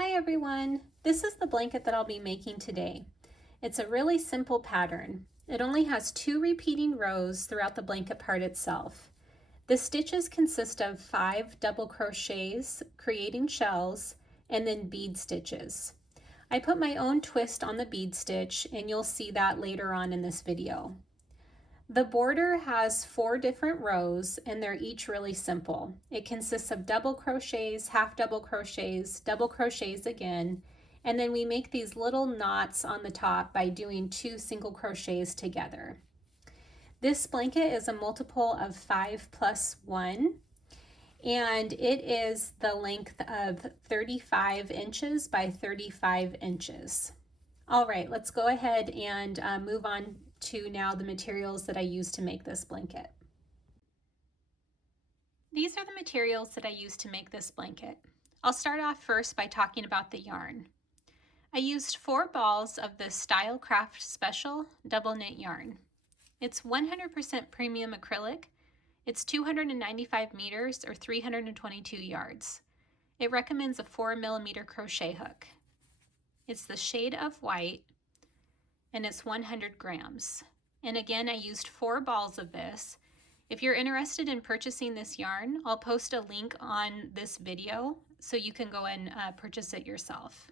Hi everyone, this is the blanket that I'll be making today. It's a really simple pattern. It only has 2 repeating rows throughout the blanket part itself. The stitches consist of 5 double crochets, creating shells, and then bead stitches. I put my own twist on the bead stitch and you'll see that later on in this video. The border has 4 different rows and they're each really simple. It consists of double crochets, half double crochets again, and then we make these little knots on the top by doing 2 single crochets together. This blanket is a multiple of 5 plus 1, and it is the length of 35 inches by 35 inches. All right, let's go ahead and move on to now the materials that I use to make this blanket. These are the materials that I use to make this blanket. I'll start off first by talking about the yarn. I used 4 balls of the Stylecraft Special double knit yarn. It's 100% premium acrylic. It's 295 meters or 322 yards. It recommends a 4mm crochet hook. It's the shade of white and it's 100 grams. And again, I used 4 balls of this. If you're interested in purchasing this yarn, I'll post a link on this video so you can go and purchase it yourself.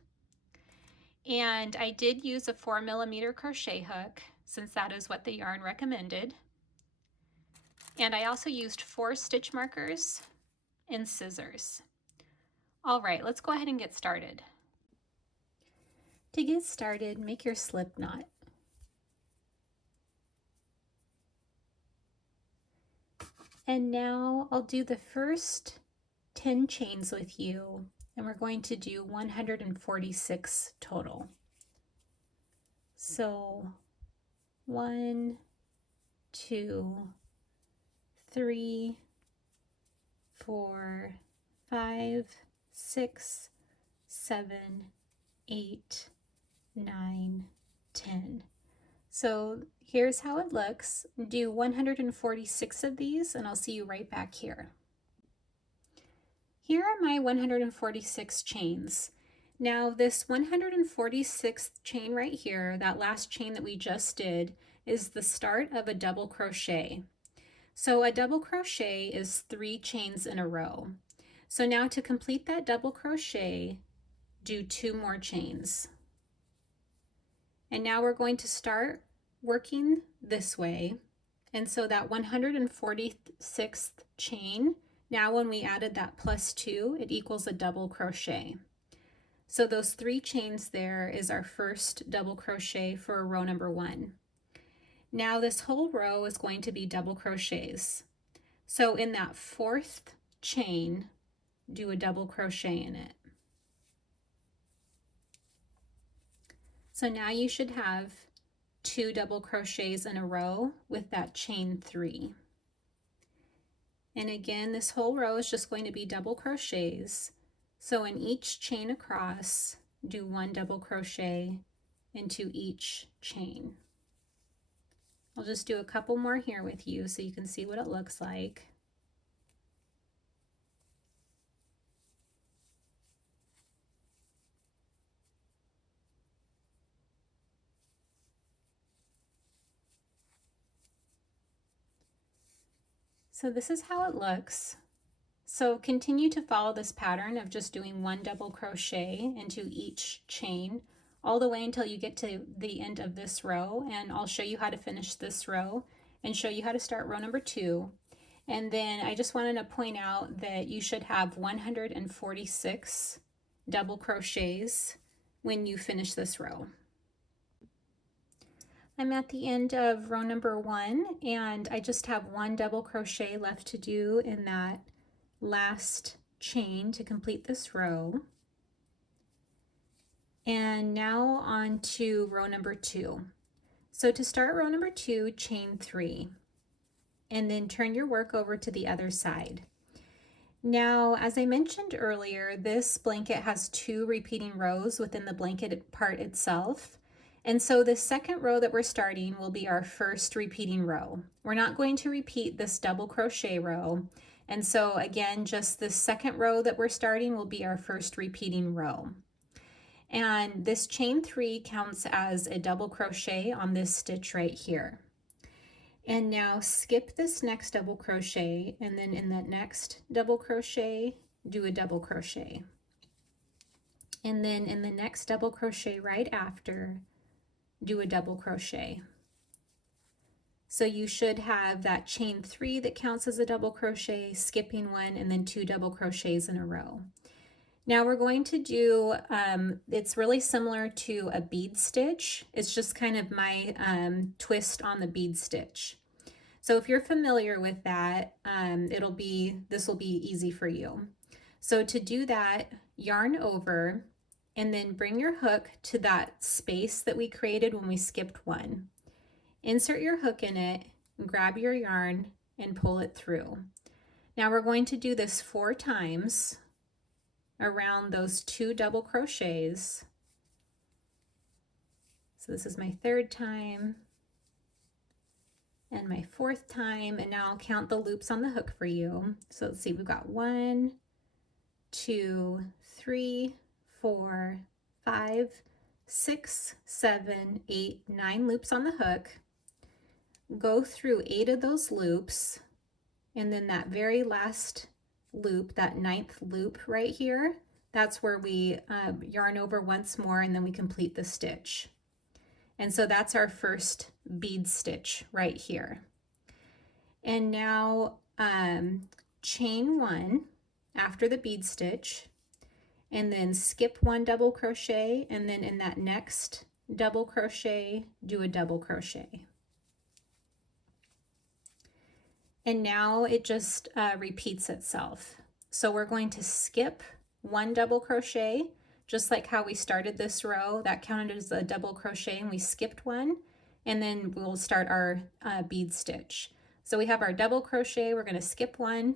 And I did use a 4mm crochet hook since that is what the yarn recommended. And I also used 4 stitch markers and scissors. All right, let's go ahead and get started. To get started, make your slip knot. And now I'll do the first 10 chains with you, and we're going to do 146 total. So 1, 2, 3, 4, 5, 6, 7, 8, 9, 10. So here's how it looks. Do 146 of these and I'll see you right back here. Here are my 146 chains. Now this 146th chain right here, that last chain that we just did, is the start of a double crochet. So a double crochet is 3 chains in a row. So now to complete that double crochet, do 2 more chains. And now we're going to start working this way. And so that 146th chain, now when we added that plus 2, it equals a double crochet. So those 3 chains there is our first double crochet for row number 1. Now this whole row is going to be double crochets. So in that 4th chain, do a double crochet in it. So now you should have 2 double crochets in a row with that chain 3. And again, this whole row is just going to be double crochets. So in each chain across, do 1 double crochet into each chain. I'll just do a couple more here with you so you can see what it looks like. So this is how it looks. So continue to follow this pattern of just doing 1 double crochet into each chain all the way until you get to the end of this row, and I'll show you how to finish this row and show you how to start row number 2. And then I just wanted to point out that you should have 146 double crochets when you finish this row. I'm at the end of row number 1 and I just have 1 double crochet left to do in that last chain to complete this row. And now on to row number 2. So to start row number 2, chain 3 and then turn your work over to the other side. Now, as I mentioned earlier, this blanket has 2 repeating rows within the blanket part itself. And so the second row that we're starting will be our first repeating row. We're not going to repeat this double crochet row. And so again, just the second row that we're starting will be our first repeating row. And this chain 3 counts as a double crochet on this stitch right here. And now skip this next double crochet, and then in that next double crochet, do a double crochet. And then in the next double crochet right after, do a double crochet. So you should have that chain 3 that counts as a double crochet, skipping 1, and then 2 double crochets in a row. Now we're going to do, it's really similar to a bead stitch. It's just kind of my twist on the bead stitch. So if you're familiar with that, this will be easy for you. So to do that, yarn over and then bring your hook to that space that we created when we skipped 1. Insert your hook in it, grab your yarn and pull it through. Now we're going to do this 4 times around those 2 double crochets. So this is my 3rd time and my 4th time, and now I'll count the loops on the hook for you. So let's see, we've got 1, 2, 3, 4, 5, 6, 7, 8, 9 loops on the hook. Go through 8 of those loops, and then that very last loop, that 9th loop right here, that's where we yarn over once more, and then we complete the stitch. And so that's our first bead stitch right here. And now chain 1 after the bead stitch, and then skip 1 double crochet, and then in that next double crochet, do a double crochet. And now it just repeats itself. So we're going to skip 1 double crochet, just like how we started this row. That counted as a double crochet and we skipped 1, and then we'll start our bead stitch. So we have our double crochet, we're going to skip 1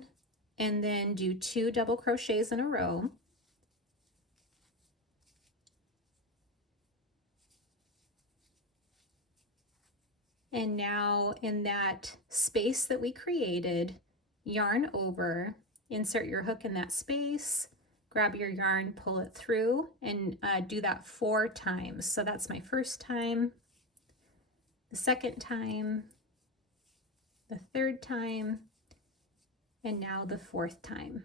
and then do 2 double crochets in a row. And now in that space that we created, yarn over, insert your hook in that space, grab your yarn, pull it through, and do that 4 times. So that's my 1st time, the 2nd time, the 3rd time, and now the 4th time.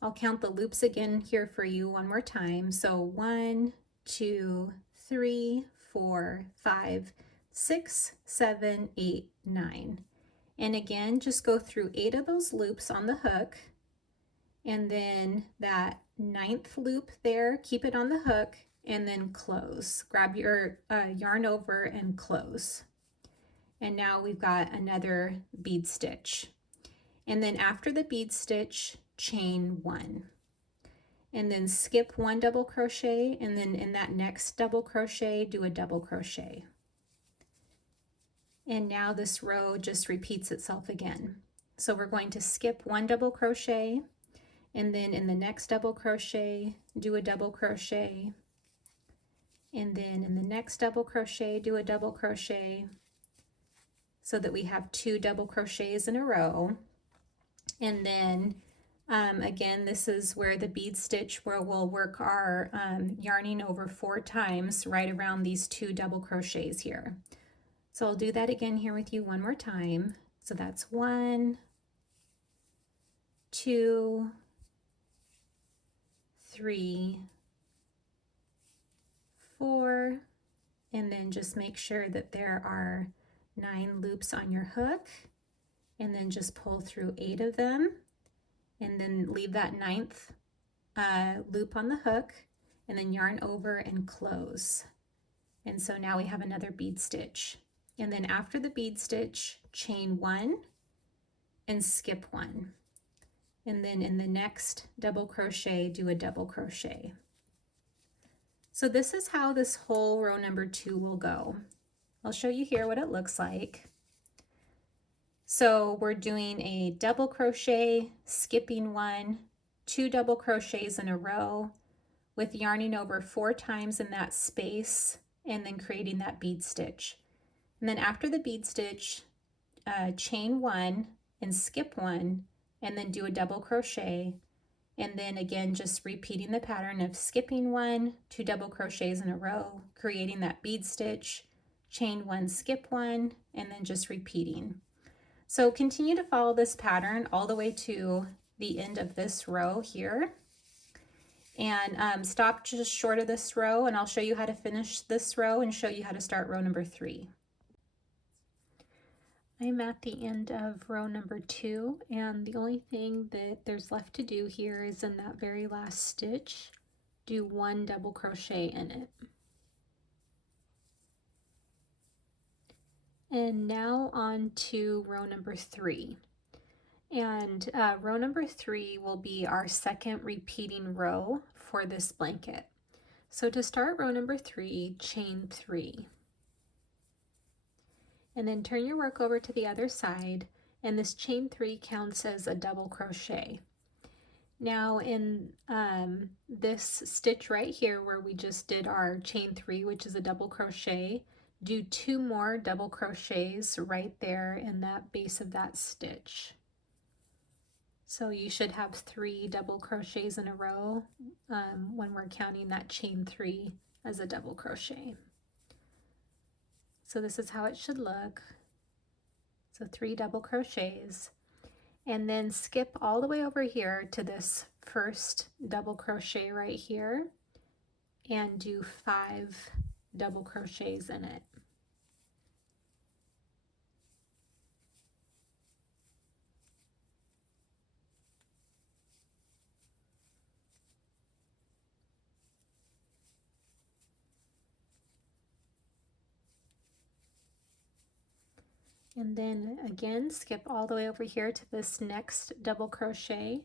I'll count the loops again here for you one more time. So 1, 2, 3, 4, 5, 6, 7, 8, 9. And again, just go through 8 of those loops on the hook, and then that 9th loop there, keep it on the hook, and then close. Grab your yarn over and close. And now we've got another bead stitch. And then after the bead stitch, chain 1. And then skip 1 double crochet, and then in that next double crochet, do a double crochet. And now this row just repeats itself again. So we're going to skip 1 double crochet, and then in the next double crochet, do a double crochet, and then in the next double crochet, do a double crochet, so that we have 2 double crochets in a row. And then again, this is where the bead stitch, where we'll work our yarning over 4 times right around these 2 double crochets here. So I'll do that again here with you one more time. So that's 1, 2, 3, 4, and then just make sure that there are 9 loops on your hook, and then just pull through 8 of them, and then leave that 9th loop on the hook, and then yarn over and close. And so now we have another bead stitch. And then after the bead stitch, chain 1 and skip 1. And then in the next double crochet, do a double crochet. So this is how this whole row number 2 will go. I'll show you here what it looks like. So we're doing a double crochet, skipping 1, 2 double crochets in a row, with yarning over 4 times in that space, and then creating that bead stitch. And then after the bead stitch, chain 1 and skip 1, and then do a double crochet, and then again just repeating the pattern of skipping 1, 2 double crochets in a row, creating that bead stitch, chain 1, skip 1, and then just repeating. So continue to follow this pattern all the way to the end of this row here, and stop just short of this row, and I'll show you how to finish this row and show you how to start row number 3. I'm at the end of row number 2, and the only thing that there's left to do here is in that very last stitch, do 1 double crochet in it. And now on to row number 3. And row number 3 will be our second repeating row for this blanket. So to start row number 3, chain 3. And then turn your work over to the other side, and this chain 3 counts as a double crochet. Now in this stitch right here where we just did our chain 3, which is a double crochet, do 2 more double crochets right there in that base of that stitch. So you should have 3 double crochets in a row when we're counting that chain 3 as a double crochet. So this is how it should look. So 3 double crochets, and then skip all the way over here to this first double crochet right here and do 5 double crochets in it. And then again, skip all the way over here to this next double crochet,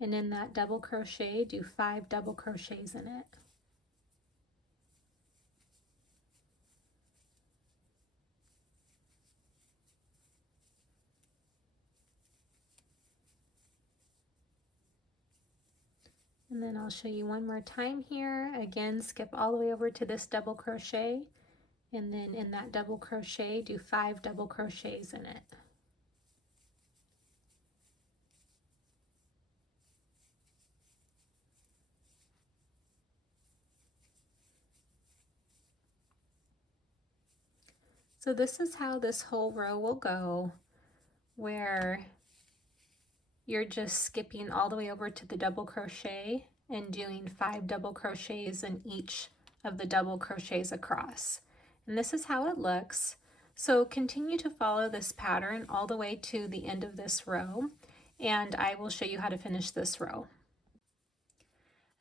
and in that double crochet, do 5 double crochets in it. And then I'll show you one more time here. Again, skip all the way over to this double crochet, and then in that double crochet, do 5 double crochets in it. So this is how this whole row will go, where you're just skipping all the way over to the double crochet and doing 5 double crochets in each of the double crochets across. And this is how it looks. So continue to follow this pattern all the way to the end of this row, and I will show you how to finish this row.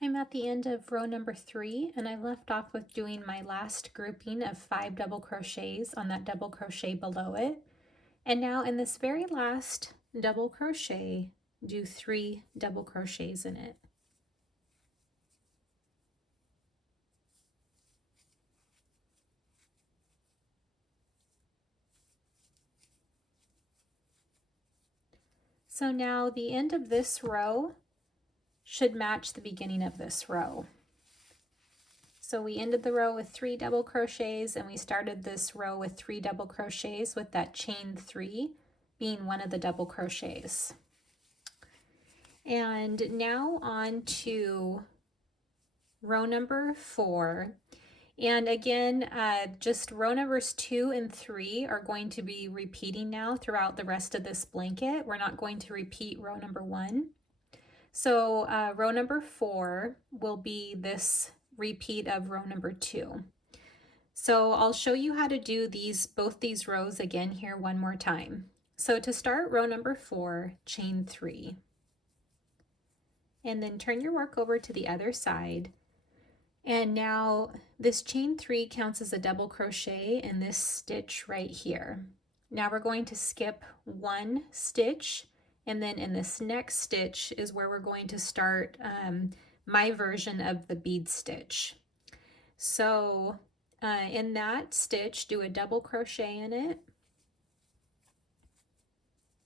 I'm at the end of row number 3, and I left off with doing my last grouping of 5 double crochets on that double crochet below it. And now in this very last double crochet, do 3 double crochets in it. So now the end of this row should match the beginning of this row. So we ended the row with 3 double crochets, and we started this row with 3 double crochets, with that chain 3 being one of the double crochets. And now on to row number 4. And again, just row numbers 2 and 3 are going to be repeating now throughout the rest of this blanket. We're not going to repeat row number 1. So row number 4 will be this repeat of row number 2. So I'll show you how to do both these rows again here one more time. So to start row number 4, chain 3. And then turn your work over to the other side. And now this chain 3 counts as a double crochet in this stitch right here. Now we're going to skip 1 stitch, and then in this next stitch is where we're going to start my version of the bead stitch. So in that stitch, do a double crochet in it,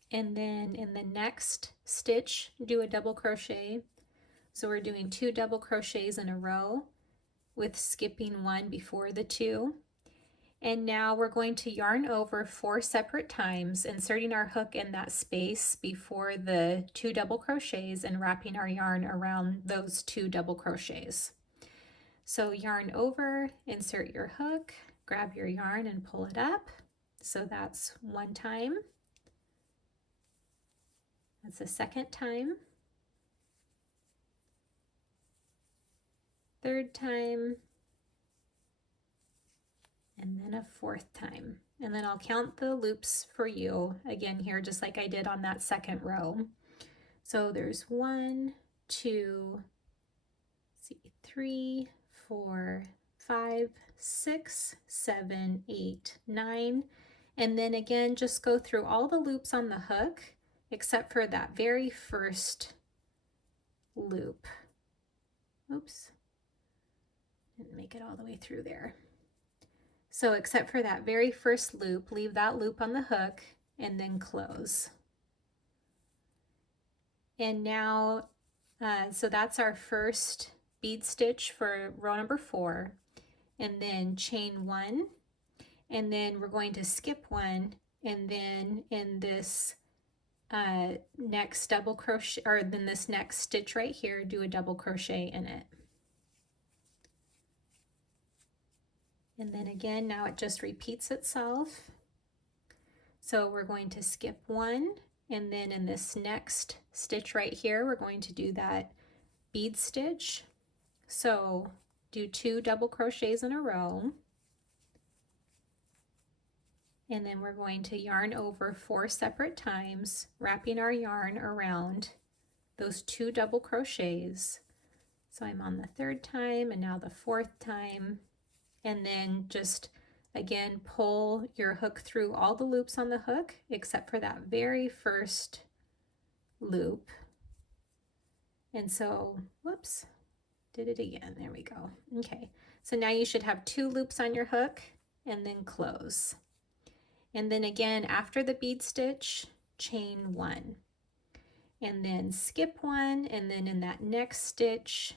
and then in the next stitch, do a double crochet. So we're doing 2 double crochets in a row, with skipping 1 before the 2. And now we're going to yarn over 4 separate times, inserting our hook in that space before the 2 double crochets and wrapping our yarn around those 2 double crochets. So yarn over, insert your hook, grab your yarn and pull it up. So that's 1 time. That's the 2nd time. 3rd time. And then a 4th time. And then I'll count the loops for you again here, just like I did on that 2nd row. So there's 1, 2, 3, 4, 5, 6, 7, 8, 9. And then again, just go through all the loops on the hook except for that very first loop. Oops, didn't make it all the way through there. So except for that very first loop, leave that loop on the hook and then close. And now, so that's our first bead stitch for row number 4, and then chain 1, and then we're going to skip 1, and then in this next double crochet, or then this next stitch right here, do a double crochet in it. And then again, now it just repeats itself. So we're going to skip 1, and then in this next stitch right here, we're going to do that bead stitch. So do 2 double crochets in a row. And then we're going to yarn over 4 separate times, wrapping our yarn around those 2 double crochets. So I'm on the 3rd time and now the 4th time. And then just again pull your hook through all the loops on the hook except for that very first loop. And so, whoops, did it again. There we go. Okay, so now you should have 2 loops on your hook and then close. And then again, after the bead stitch, chain 1, and then skip 1, and then in that next stitch,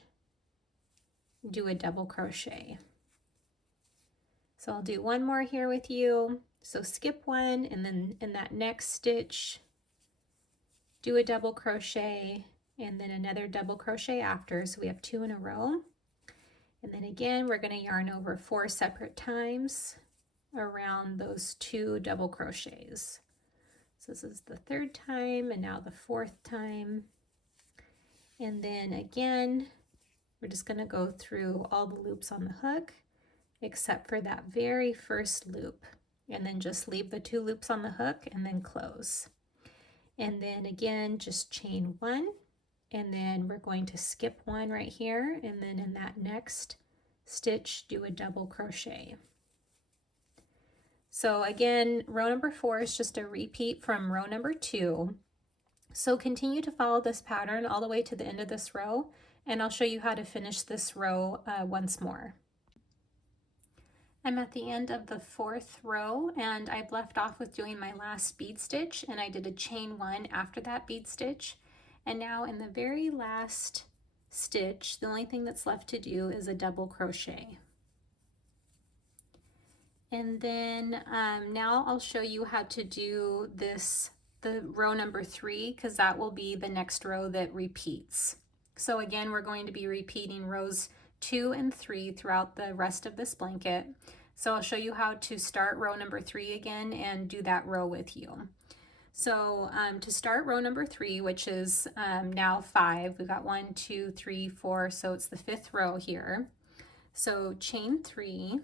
do a double crochet. So I'll do 1 more here with you. So skip 1, and then in that next stitch, do a double crochet, and then another double crochet after. So we have 2 in a row. And then again, we're going to yarn over 4 separate times around those 2 double crochets. So this is the 3rd time and now the 4th time. And then again, we're just going to go through all the loops on the hook except for that very first loop, and then just leave the 2 loops on the hook and then close. And then again, just chain 1, and then we're going to skip 1 right here, and then in that next stitch, do a double crochet. So again, row number 4 is just a repeat from row number 2. So continue to follow this pattern all the way to the end of this row, and I'll show you how to finish this row once more. I'm at the end of the 4th row, and I've left off with doing my last bead stitch, and I did a chain 1 after that bead stitch. And now in the very last stitch, the only thing that's left to do is a double crochet. And then now I'll show you how to do the row number 3, because that will be the next row that repeats. So again, we're going to be repeating rows 2 and 3 throughout the rest of this blanket. So I'll show you how to start row number 3 again and do that row with you. So to start row number 3, which is now 5, we've got 1, 2, 3, 4, so it's the 5th row here. So chain 3,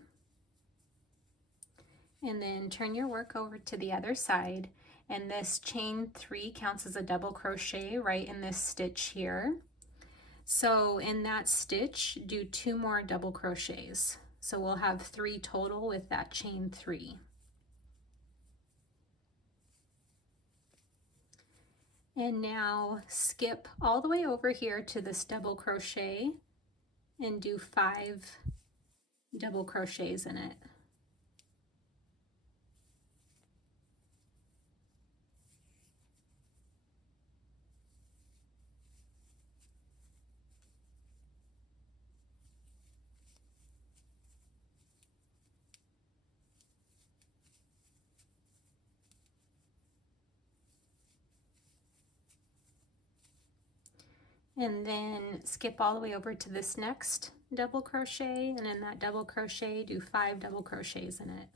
and then turn your work over to the other side, and this chain 3 counts as a double crochet right in this stitch here. So in that stitch, do 2 more double crochets. So we'll have 3 total with that chain 3. And now skip all the way over here to this double crochet and do 5 double crochets in it. And then skip all the way over to this next double crochet, and in that double crochet do 5 double crochets in it.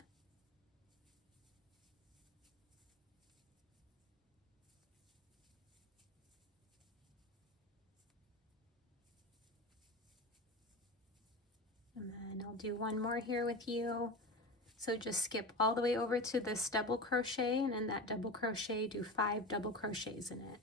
And then I'll do one more here with you. So just skip all the way over to this double crochet, and in that double crochet do 5 double crochets in it.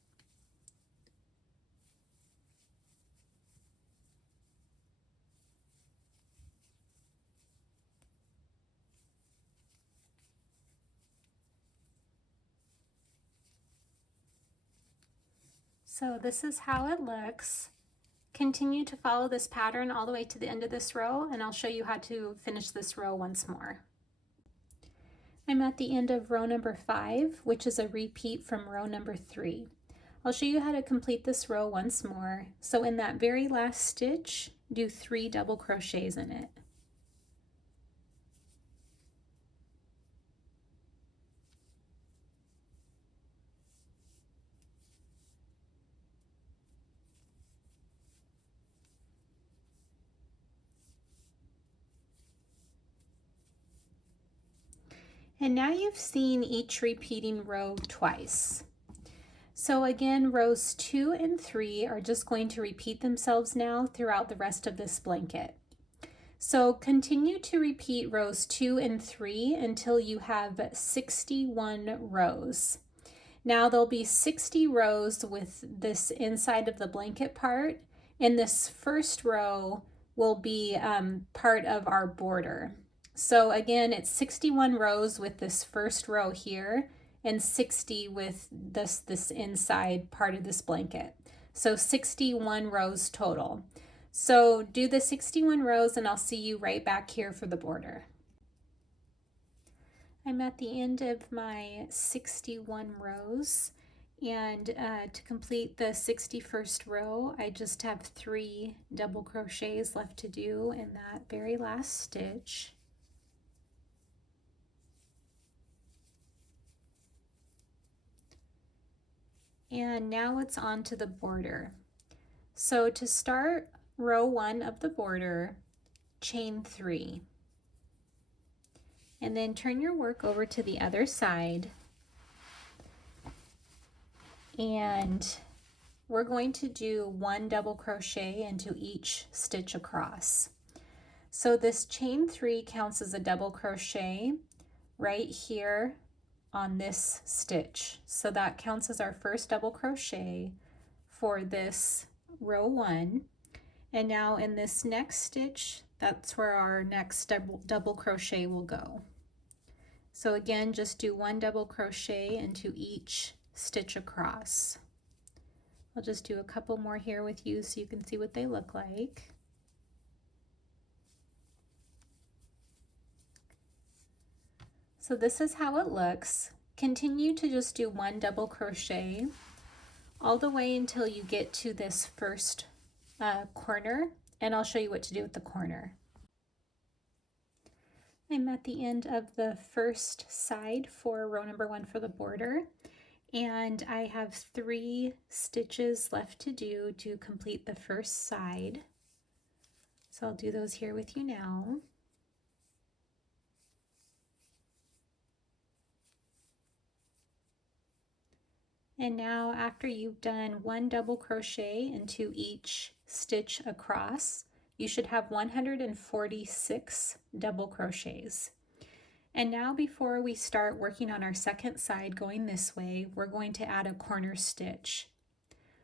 So this is how it looks. Continue to follow this pattern all the way to the end of this row, and I'll show you how to finish this row once more. I'm at the end of row number 5, which is a repeat from row number 3. I'll show you how to complete this row once more. So in that very last stitch, do 3 double crochets in it. And now you've seen each repeating row twice. So again, rows 2 and 3 are just going to repeat themselves now throughout the rest of this blanket. So continue to repeat rows 2 and 3 until you have 61 rows. Now there'll be 60 rows with this inside of the blanket part, and this first row will be part of our border. So again, it's 61 rows with this first row here and 60 with this inside part of this blanket. So 61 rows total. So do the 61 rows and I'll see you right back here for the border. I'm at the end of my 61 rows, and to complete the 61st row, I just have 3 double crochets left to do in that very last stitch. And now it's on to the border. So to start row 1 of the border, chain 3. And then turn your work over to the other side. And we're going to do 1 double crochet into each stitch across. So this chain 3 counts as a double crochet right here on this stitch. So that counts as our first double crochet for this row 1. And now in this next stitch, that's where our next double crochet will go. So again, just do 1 double crochet into each stitch across. I'll just do a couple more here with you so you can see what they look like. So this is how it looks. Continue to just do 1 double crochet all the way until you get to this first corner, and I'll show you what to do with the corner. I'm at the end of the first side for row number 1 for the border, and I have 3 stitches left to do to complete the first side. So I'll do those here with you now. And now after you've done 1 double crochet into each stitch across, you should have 146 double crochets. And now before we start working on our second side going this way, we're going to add a corner stitch.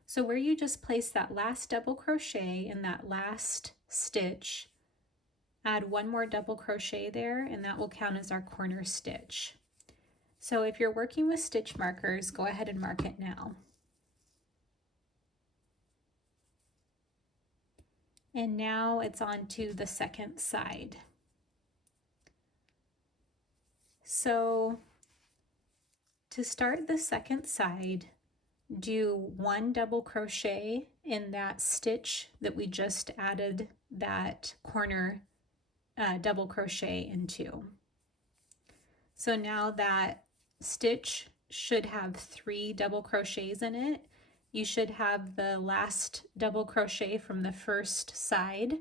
So where you just place that last double crochet in that last stitch, add 1 more double crochet there, and that will count as our corner stitch. So if you're working with stitch markers, go ahead and mark it now. And now it's on to the second side. So to start the second side, do 1 double crochet in that stitch that we just added that corner double crochet into. So now that stitch should have 3 double crochets in it, you should have the last double crochet from the first side,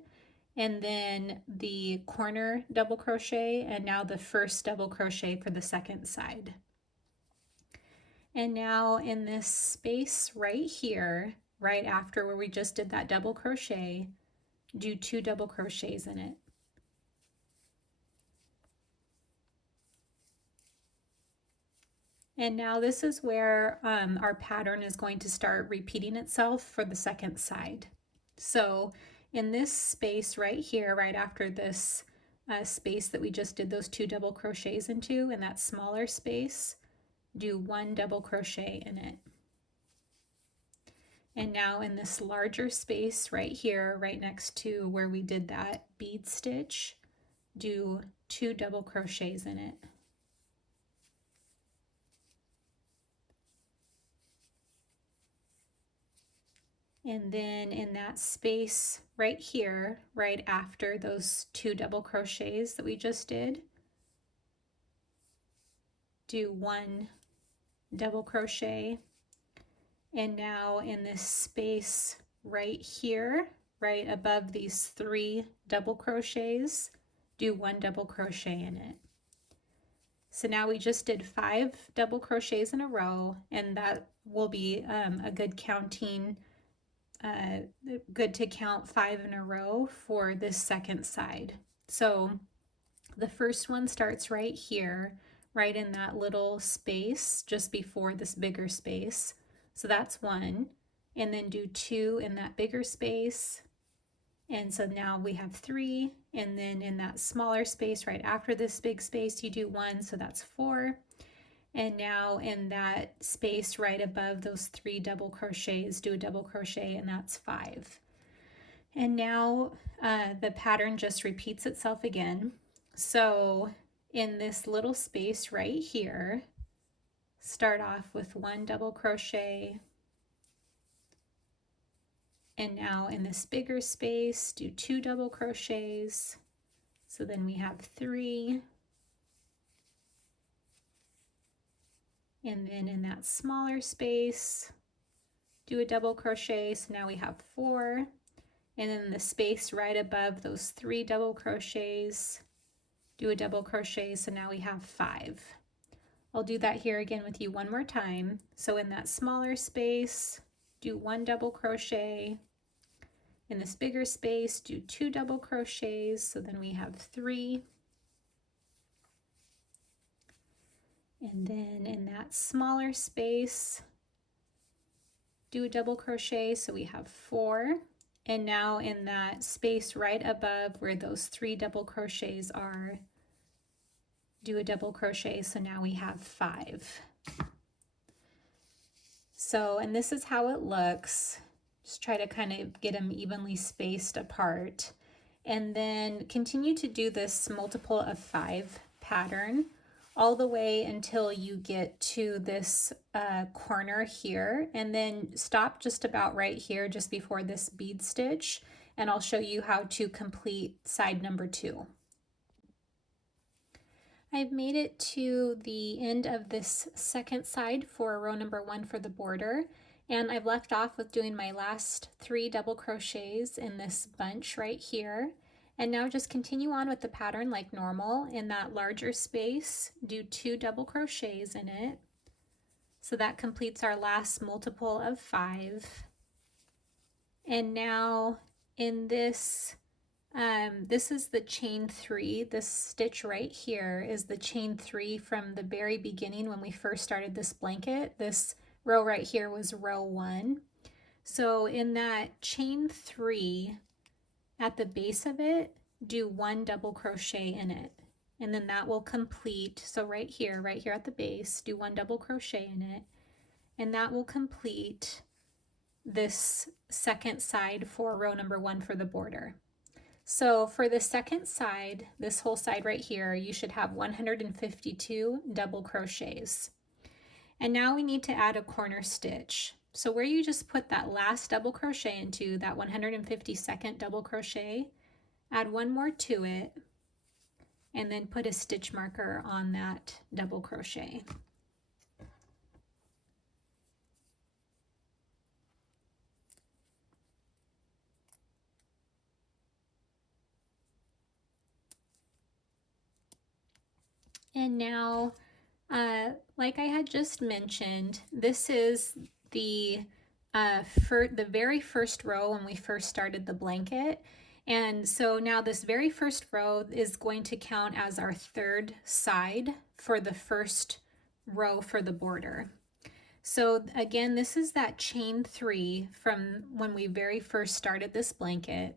and then the corner double crochet, and now the first double crochet for the second side. And now in this space right here, right after where we just did that double crochet, do 2 double crochets in it. And now this is where our pattern is going to start repeating itself for the second side. So in this space right here, right after this space that we just did those 2 double crochets into, in that smaller space, do 1 double crochet in it. And now in this larger space right here, right next to where we did that bead stitch, do 2 double crochets in it. And then in that space right here, right after those 2 double crochets that we just did, do 1 double crochet. And now in this space right here, right above these 3 double crochets, do 1 double crochet in it. So now we just did 5 double crochets in a row, and that will be a good counting, good to count 5 in a row for this second side. So the first one starts right here, right in that little space just before this bigger space. So that's 1, and then do 2 in that bigger space. And so now we have 3, and then in that smaller space right after this big space, you do 1, so that's 4. And now in that space right above those 3 double crochets, do a double crochet, and that's 5. And now the pattern just repeats itself again. So in this little space right here, start off with 1 double crochet, and now in this bigger space, do 2 double crochets. So then we have 3. And then in that smaller space, do a double crochet. So now we have 4. And then in the space right above those 3 double crochets, do a double crochet. So now we have 5. I'll do that here again with you one more time. So in that smaller space, do 1 double crochet. In this bigger space, do 2 double crochets. So then we have 3. And then in that smaller space, do a double crochet. So we have 4. And now in that space right above where those 3 double crochets are, do a double crochet. So now we have 5. So, and this is how it looks. Just try to kind of get them evenly spaced apart. And then continue to do this multiple of 5 pattern all the way until you get to this corner here, and then stop just about right here just before this bead stitch, and I'll show you how to complete side number 2. I've made it to the end of this second side for row number 1 for the border, and I've left off with doing my last 3 double crochets in this bunch right here. And now just continue on with the pattern like normal. In that larger space, do 2 double crochets in it. So that completes our last multiple of 5. And now in this, this is the chain 3. This stitch right here is the chain 3 from the very beginning when we first started this blanket. This row right here was row 1. So in that chain 3, at the base of it, do 1 double crochet in it, and then that will complete. So right here at the base, do 1 double crochet in it, and that will complete this second side for row number 1 for the border. So for the second side, this whole side right here, you should have 152 double crochets. And now we need to add a corner stitch. So where you just put that last double crochet into, that 152nd double crochet, add 1 more to it, and then put a stitch marker on that double crochet. And now, like I had just mentioned, this is the the very first row when we first started the blanket. And so now this very first row is going to count as our third side for the first row for the border. So again, this is that chain 3 from when we very first started this blanket.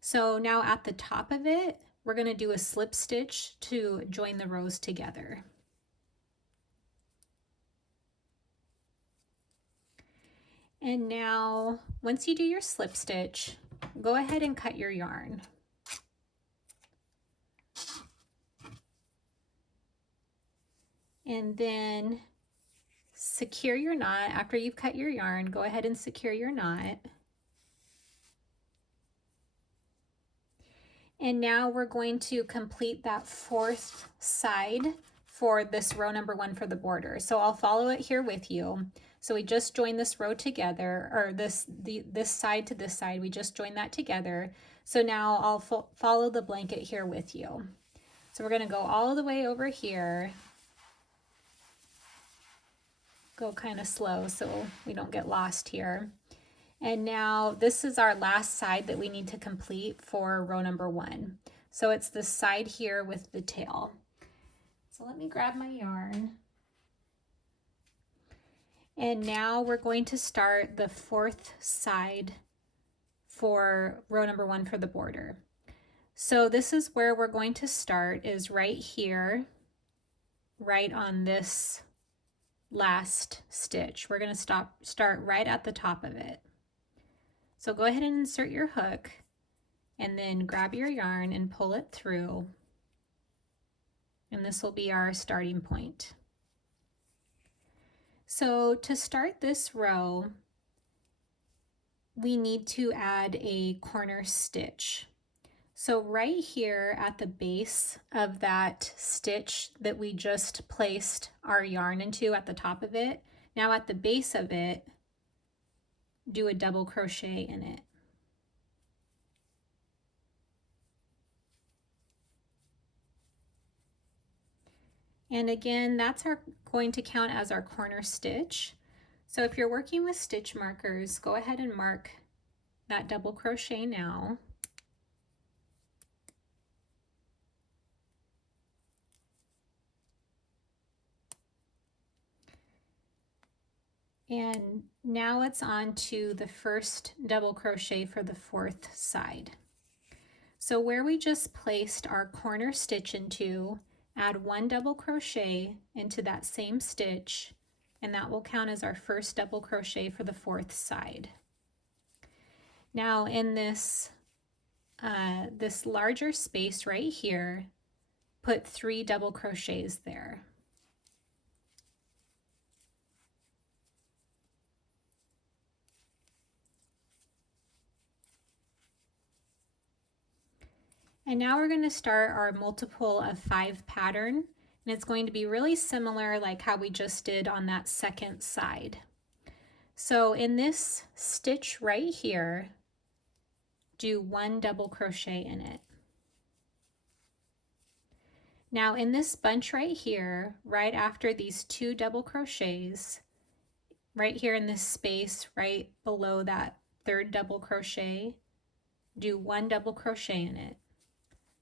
So now at the top of it, we're going to do a slip stitch to join the rows together. And now, once you do your slip stitch, go ahead and cut your yarn. And then secure your knot. After you've cut your yarn, go ahead and secure your knot. And now we're going to complete that fourth side for this row number 1 for the border. So I'll follow it here with you. So we just joined this row together, or this side to this side, we just joined that together. So now I'll follow the blanket here with you. So we're going to go all the way over here. Go kind of slow so we don't get lost here. And now this is our last side that we need to complete for row number 1. So it's the side here with the tail. So let me grab my yarn. And now we're going to start the fourth side for row number 1 for the border. So this is where we're going to start, is right here, right on this last stitch. We're going to start right at the top of it. So go ahead and insert your hook and then grab your yarn and pull it through. And this will be our starting point. So to start this row, we need to add a corner stitch. So right here at the base of that stitch that we just placed our yarn into at the top of it, now at the base of it, do a double crochet in it. And again, that's going to count as our corner stitch. So if you're working with stitch markers, go ahead and mark that double crochet now. And now it's on to the first double crochet for the fourth side. So where we just placed our corner stitch into, add 1 double crochet into that same stitch, and that will count as our first double crochet for the fourth side. Now in this larger space right here, put 3 double crochets there. And now we're going to start our multiple of 5 pattern, and it's going to be really similar like how we just did on that second side. So in this stitch right here, do 1 double crochet in it. Now in this bunch right here, right after these 2 double crochets, right here in this space right below that 3rd double crochet, do 1 double crochet in it.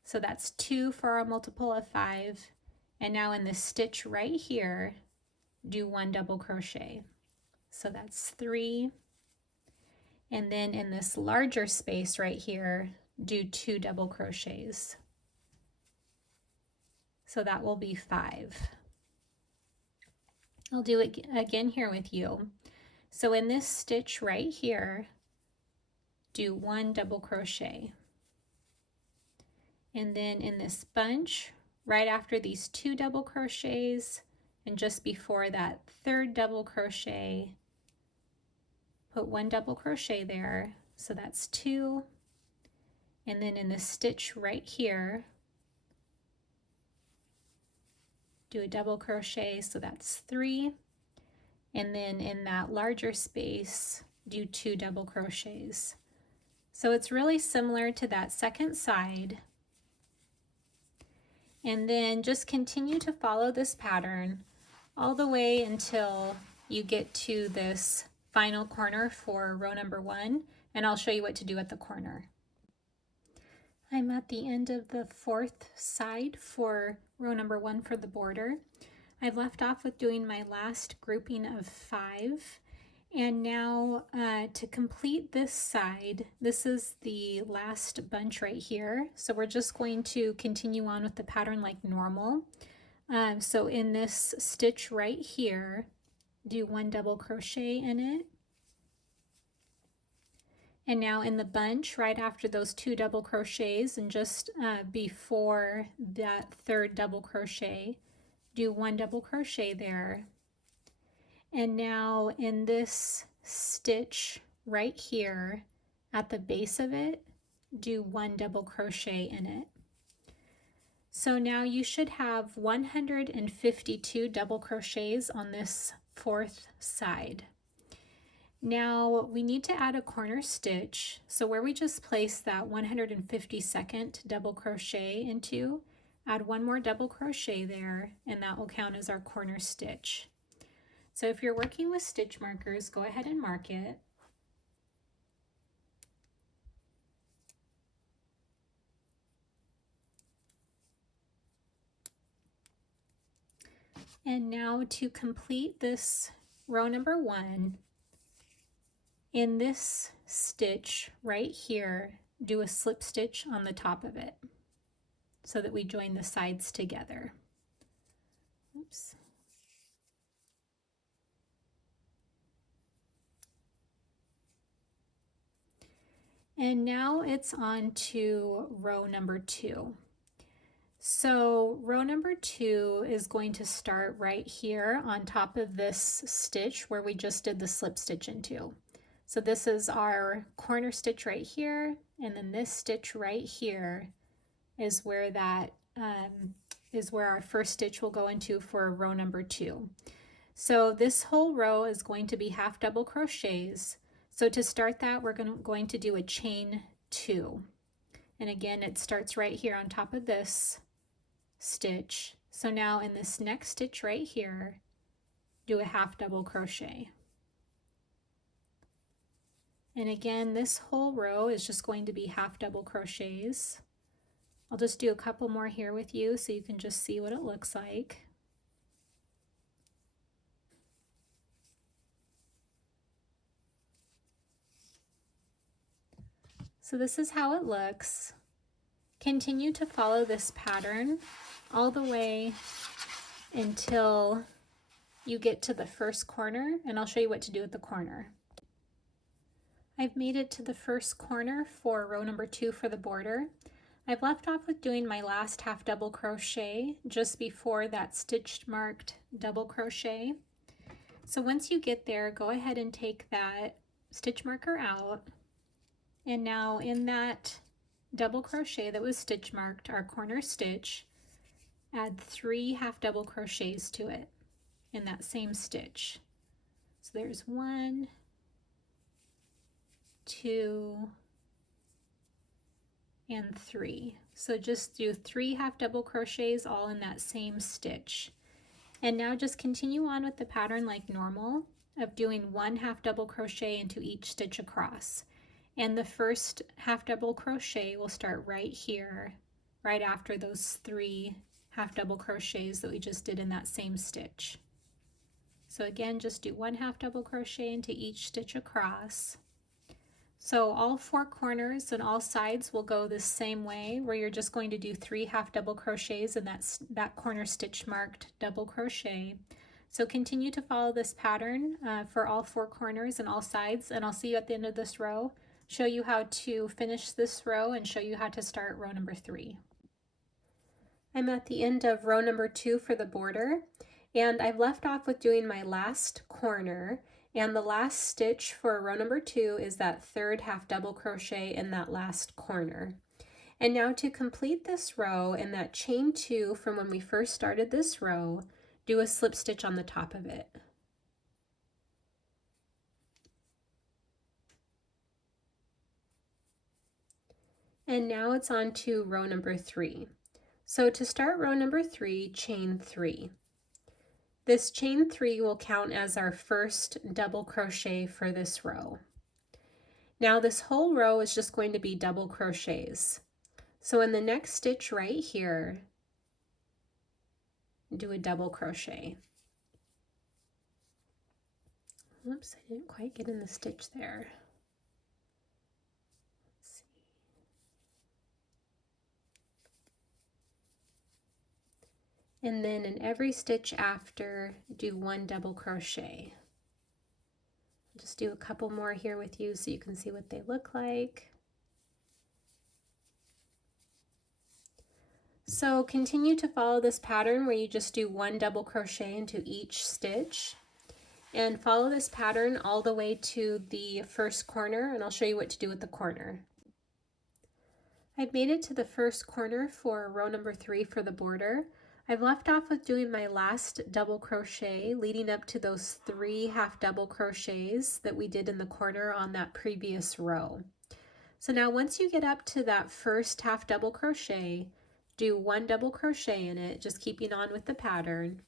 So that's 2 for our multiple of 5. And now in this stitch right here, do 1 double crochet. So that's 3. And then in this larger space right here, do 2 double crochets. So that will be 5. I'll do it again here with you. So in this stitch right here, do 1 double crochet. And then in this bunch, right after these 2 double crochets, and just before that 3rd double crochet, put 1 double crochet there, so that's 2. And then in the stitch right here, do a double crochet, so that's 3. And then in that larger space, do 2 double crochets. So it's really similar to that second side. And then just continue to follow this pattern all the way until you get to this final corner for row number 1, and I'll show you what to do at the corner. I'm at the end of the 4th side for row number 1 for the border. I've left off with doing my last grouping of 5, and now to complete this side, this is the last bunch right here, so we're just going to continue on with the pattern like normal. So in this stitch right here, do 1 double crochet in it. And now in the bunch, right after those 2 double crochets and just before that 3rd double crochet, do 1 double crochet there. And now in this stitch right here at the base of it, do 1 double crochet in it. So now you should have 152 double crochets on this 4th side. Now we need to add a corner stitch. So where we just placed that 152nd double crochet into, add 1 more double crochet there, and that will count as our corner stitch. So if you're working with stitch markers, go ahead and mark it. And now to complete this row number 1, in this stitch right here, do a slip stitch on the top of it so that we join the sides together. Oops. And now it's on to row number 2. So row number 2 is going to start right here on top of this stitch where we just did the slip stitch into. So this is our corner stitch right here, and then this stitch right here is where that is where our first stitch will go into for row number 2. So this whole row is going to be half double crochets. So to start that, we're going to do a chain 2. And again, it starts right here on top of this stitch. So now in this next stitch right here, do a half double crochet. And again, this whole row is just going to be half double crochets. I'll just do a couple more here with you so you can just see what it looks like. So this is how it looks. Continue to follow this pattern all the way until you get to the first corner, and I'll show you what to do at the corner. I've made it to the first corner for row number 2 for the border. I've left off with doing my last half double crochet just before that stitched marked double crochet. So once you get there, go ahead and take that stitch marker out, and now in that double crochet that was stitch marked, our corner stitch, add 3 half double crochets to it in that same stitch. So there's 1, 2, and 3. So just do 3 half double crochets all in that same stitch. And now just continue on with the pattern like normal of doing 1 half double crochet into each stitch across. And the first half double crochet will start right here, right after those 3 half double crochets that we just did in that same stitch. So again, just do 1 half double crochet into each stitch across. So all 4 corners and all sides will go the same way, where you're just going to do 3 half double crochets in that corner stitch marked double crochet. So continue to follow this pattern for all 4 corners and all sides, and I'll see you at the end of this row, show you how to finish this row, and show you how to start row number 3. I'm at the end of row number 2 for the border, and I've left off with doing my last corner, and the last stitch for row number 2 is that 3rd half double crochet in that last corner. And now to complete this row in that chain 2 from when we first started this row, do a slip stitch on the top of it. And now it's on to row number 3. So to start row number 3, chain 3. This chain 3 will count as our first double crochet for this row. Now this whole row is just going to be double crochets. So in the next stitch right here, do a double crochet. Oops, I didn't quite get in the stitch there. Let's see. And then in every stitch after, do one double crochet. I'll just do a couple more here with you so you can see what they look like. So continue to follow this pattern where you just do one double crochet into each stitch, and follow this pattern all the way to the first corner, and I'll show you what to do with the corner. I've made it to the first corner for row number 3 for the border. I've left off with doing my last double crochet leading up to those 3 half double crochets that we did in the corner on that previous row. So now once you get up to that first half double crochet, do one double crochet in it, just keeping on with the pattern.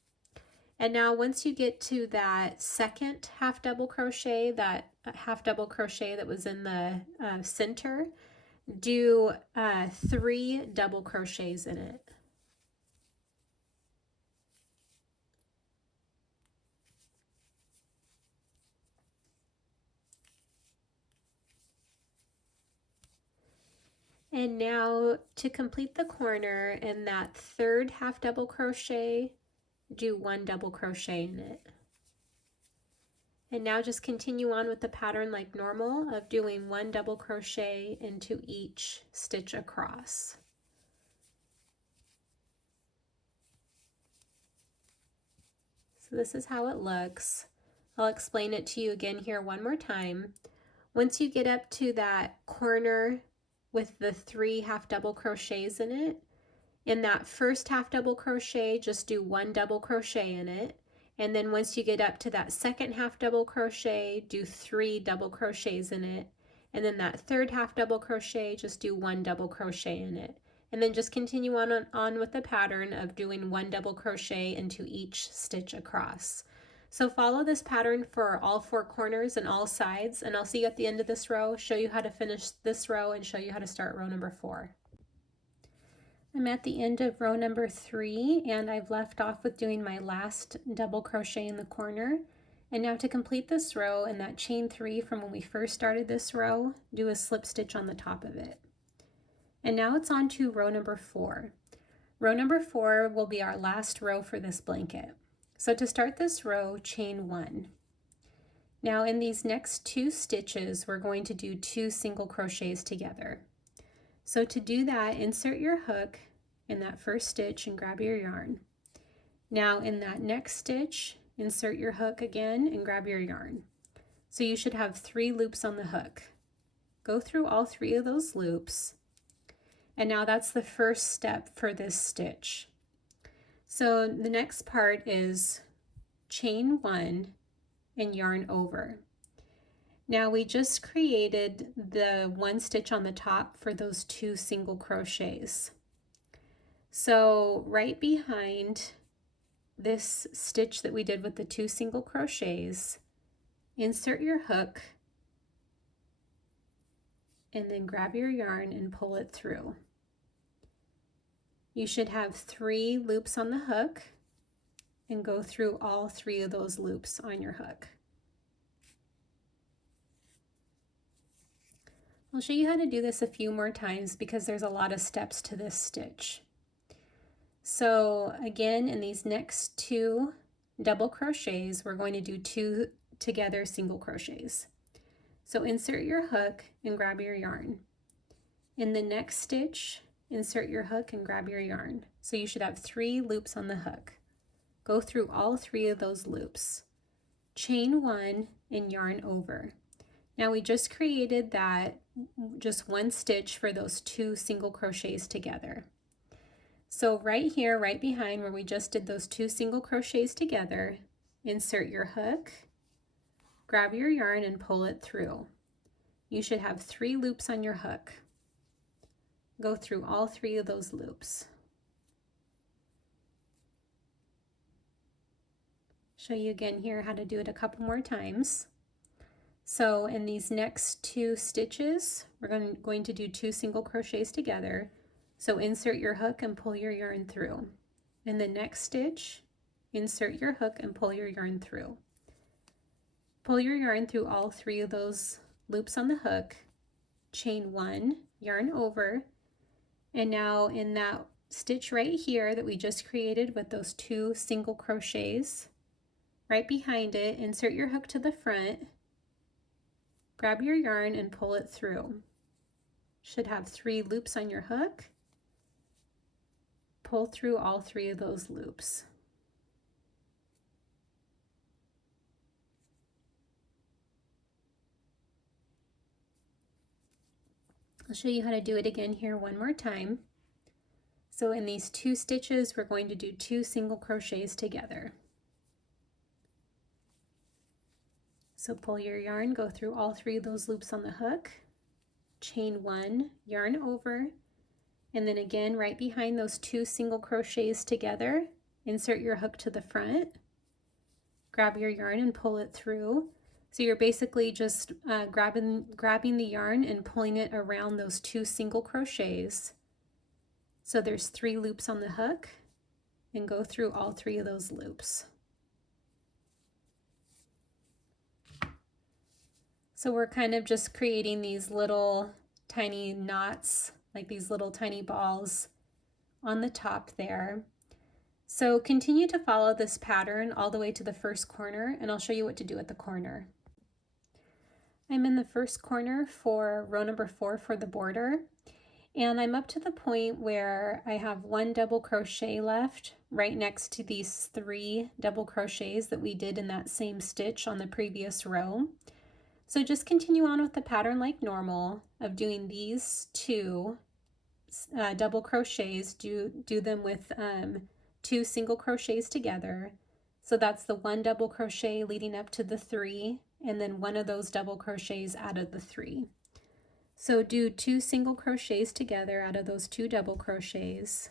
And now once you get to that second half double crochet, that half double crochet that was in the center, do 3 double crochets in it. And now to complete the corner in that third half double crochet, do 1 double crochet in it. And now just continue on with the pattern like normal of doing 1 double crochet into each stitch across. So this is how it looks. I'll explain it to you again here one more time. Once you get up to that corner with the 3 half double crochets in it, in that first half double crochet, just do 1 double crochet in it. And then once you get up to that second half double crochet, do 3 double crochets in it. And then that third half double crochet, just do 1 double crochet in it. And then just continue on with the pattern of doing 1 double crochet into each stitch across. So follow this pattern for all 4 corners and all sides, and I'll see you at the end of this row, show you how to finish this row, and show you how to start row number 4. I'm at the end of row number 3, and I've left off with doing my last double crochet in the corner. And now to complete this row and that chain 3 from when we first started this row, do a slip stitch on the top of it. And now it's on to row number 4. Row number 4 will be our last row for this blanket. So to start this row, chain 1. Now in these next 2 stitches, we're going to do 2 single crochets together. So to do that, insert your hook in that first stitch and grab your yarn. Now in that next stitch, insert your hook again and grab your yarn. So you should have 3 loops on the hook. Go through all 3 of those loops. And now that's the first step for this stitch. So the next part is chain 1 and yarn over. Now we just created the 1 stitch on the top for those 2 single crochets. So right behind this stitch that we did with the 2 single crochets, insert your hook and then grab your yarn and pull it through. You should have 3 loops on the hook and go through all 3 of those loops on your hook. I'll show you how to do this a few more times because there's a lot of steps to this stitch. So again, in these next 2 double crochets, we're going to do 2 together single crochets. So insert your hook and grab your yarn. In the next stitch, insert your hook and grab your yarn. So you should have 3 loops on the hook. Go through all 3 of those loops. Chain 1 and yarn over. Now we just created that just 1 stitch for those 2 single crochets together. So right here, right behind where we just did those 2 single crochets together, insert your hook, grab your yarn and pull it through. You should have 3 loops on your hook. Go through all 3 of those loops. Show you again here how to do it a couple more times. So in these next 2 stitches, we're going to do 2 single crochets together. So insert your hook and pull your yarn through. In the next stitch, insert your hook and pull your yarn through. Pull your yarn through all 3 of those loops on the hook, chain 1, yarn over, and now in that stitch right here that we just created with those 2 single crochets, right behind it, insert your hook to the front, grab your yarn and pull it through. Should have 3 loops on your hook. Pull through all 3 of those loops. I'll show you how to do it again here one more time. So in these 2 stitches, we're going to do 2 single crochets together. So pull your yarn, go through all 3 of those loops on the hook, chain 1, yarn over, and then again right behind those 2 single crochets together, insert your hook to the front, grab your yarn and pull it through. So you're basically just grabbing the yarn and pulling it around those 2 single crochets. So there's 3 loops on the hook, and go through all 3 of those loops. So we're kind of just creating these little tiny knots, like these little tiny balls on the top there. So continue to follow this pattern all the way to the first corner, and I'll show you what to do at the corner. I'm in the first corner for row number 4 for the border, and I'm up to the point where I have 1 double crochet left right next to these 3 double crochets that we did in that same stitch on the previous row. So just continue on with the pattern like normal of doing these 2 double crochets. Do them with 2 single crochets together. So that's the 1 double crochet leading up to the 3, and then 1 of those double crochets out of the 3. So do 2 single crochets together out of those 2 double crochets.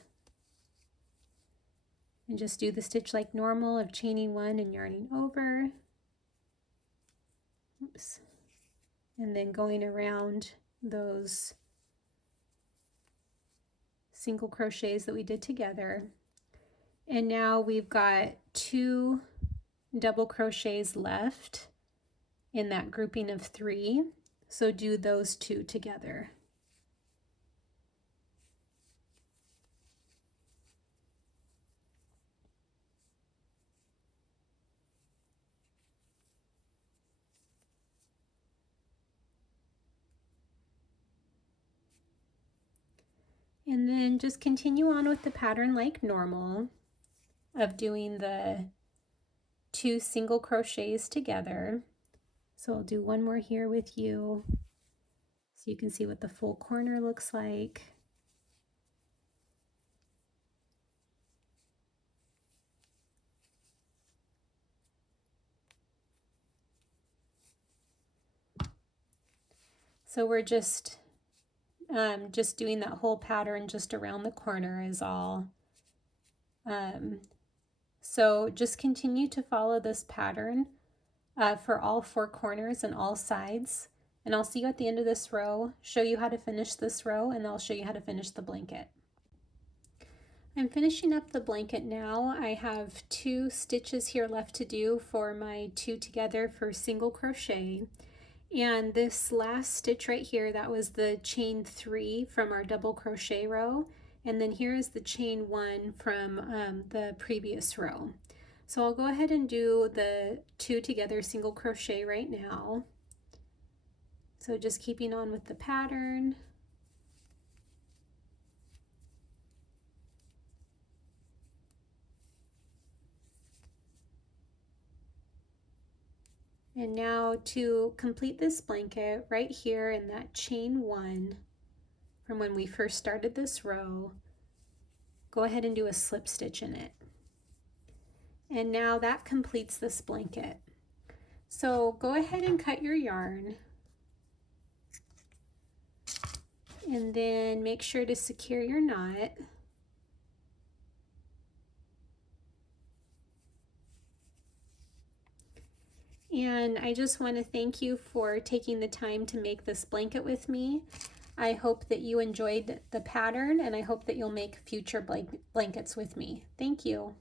And just do the stitch like normal of chaining 1 and yarning over. Oops. And then going around those single crochets that we did together. And now we've got 2 double crochets left in that grouping of 3. So do those 2 together. And then just continue on with the pattern like normal of doing the 2 single crochets together. So I'll do one more here with you so you can see what the full corner looks like. So we're just doing that whole pattern just around the corner is all. So just continue to follow this pattern for all 4 corners and all sides. And I'll see you at the end of this row, show you how to finish this row, and I'll show you how to finish the blanket. I'm finishing up the blanket now. I have 2 stitches here left to do for my 2 together for single crochet. And this last stitch right here, that was the chain 3 from our double crochet row. And then here is the chain 1 from the previous row. So I'll go ahead and do the 2 together single crochet right now. So just keeping on with the pattern. And now to complete this blanket right here in that chain 1 from when we first started this row, go ahead and do a slip stitch in it. And now that completes this blanket. So go ahead and cut your yarn. And then make sure to secure your knot. And I just want to thank you for taking the time to make this blanket with me. I hope that you enjoyed the pattern, and I hope that you'll make future blankets with me. Thank you.